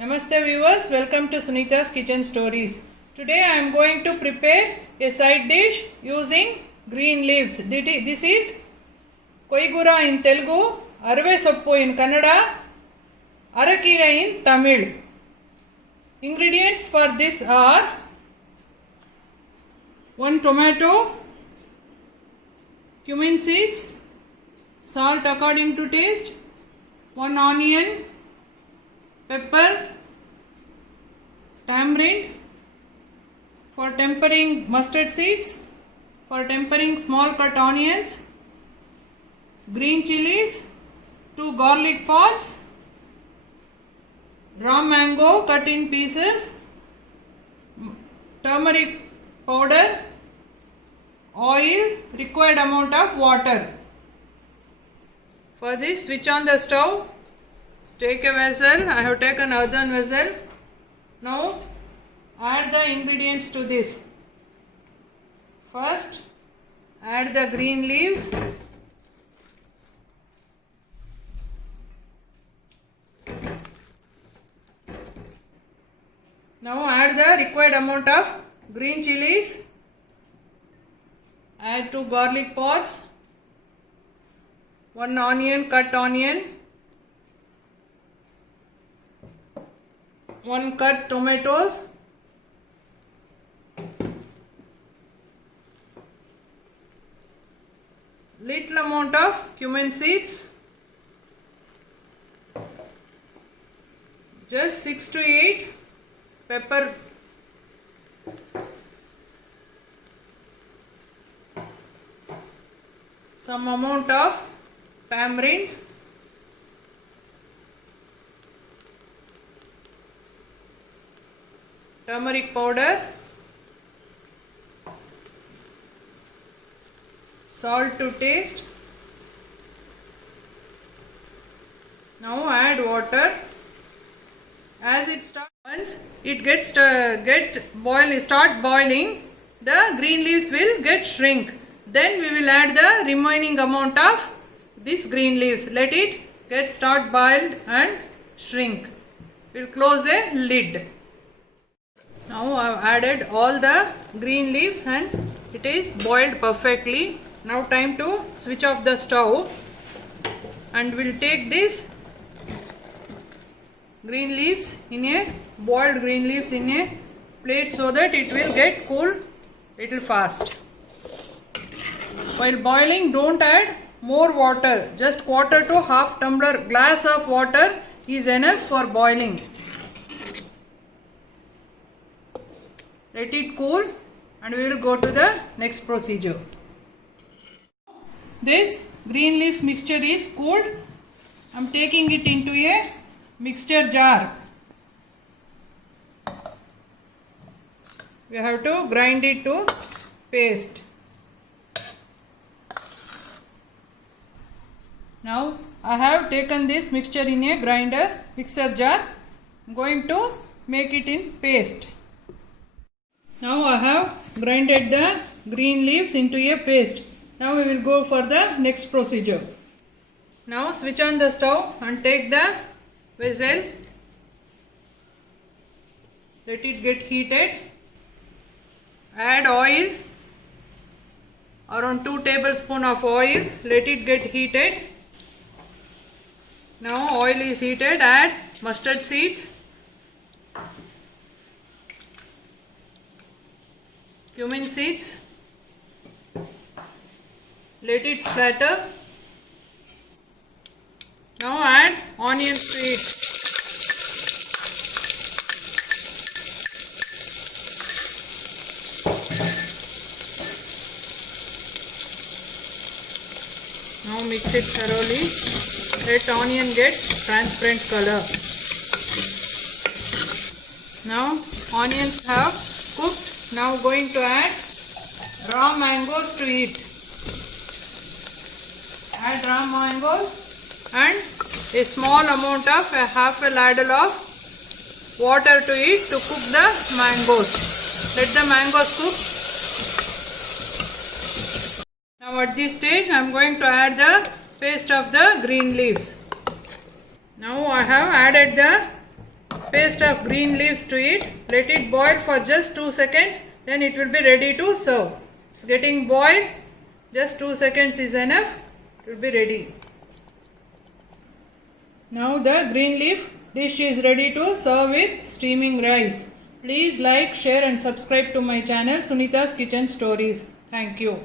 Namaste viewers, welcome to Sunita's Kitchen Stories. Today I am going to prepare a side dish using green leaves. This is Koigura in Telugu, Arve Soppu in Kannada, Arakira in Tamil. Ingredients for this are 1 tomato, cumin seeds, salt according to taste, 1 onion, pepper, tamarind, for tempering mustard seeds, for tempering small cut onions, green chilies, 2 garlic pods, raw mango cut in pieces, turmeric powder, oil, required amount of water. For this, switch on the stove. Take a vessel. I have taken earthen vessel. Now add the ingredients to this. First, add the green leaves. Now add the required amount of green chilies. Add 2 garlic pods, 1 onion, cut onion, 1 cut tomatoes, little amount of cumin seeds, just 6 to 8 pepper, some amount of tamarind, turmeric powder, salt to taste. Now add water. As it starts, once it start boiling, the green leaves will get shrink. Then we will add the remaining amount of these green leaves. Let it start boiled and shrink. We will close a lid. Now I have added all the green leaves and it is boiled perfectly. Now time to switch off the stove and we will take this green leaves in a boiled green leaves in a plate so that it will get cool little fast. While boiling, don't add more water. Just quarter to half tumbler glass of water is enough for boiling. Let it cool and we will go to the next procedure. This green leaf mixture is cooled. I am taking it into a mixture jar. We have to grind it to paste. Now I have taken this mixture in a mixer jar. I am going to make it in paste. Now I have grinded the green leaves into a paste. Now we will go for the next procedure. Now switch on the stove and take the vessel. Let it get heated. Add oil, around 2 tablespoons of oil. Let it get heated. Now oil is heated. Add mustard seeds, cumin seeds. Let it splatter. Now add onions to it. Now mix it thoroughly. Let onion get transparent color. Now onions have cooked. Now going to add raw mangoes to it. Add raw mangoes and a small amount of half a ladle of water to it to cook the mangoes. Let the mangoes cook. Now at this stage I am going to add the paste of the green leaves. Now I have added the paste of green leaves to it. Let it boil for just 2 seconds. Then it will be ready to serve. It's getting boiled. Just 2 seconds is enough. It will be ready. Now the green leaf dish is ready to serve with steaming rice. Please like, share and subscribe to my channel Sunita's Kitchen Stories. Thank you.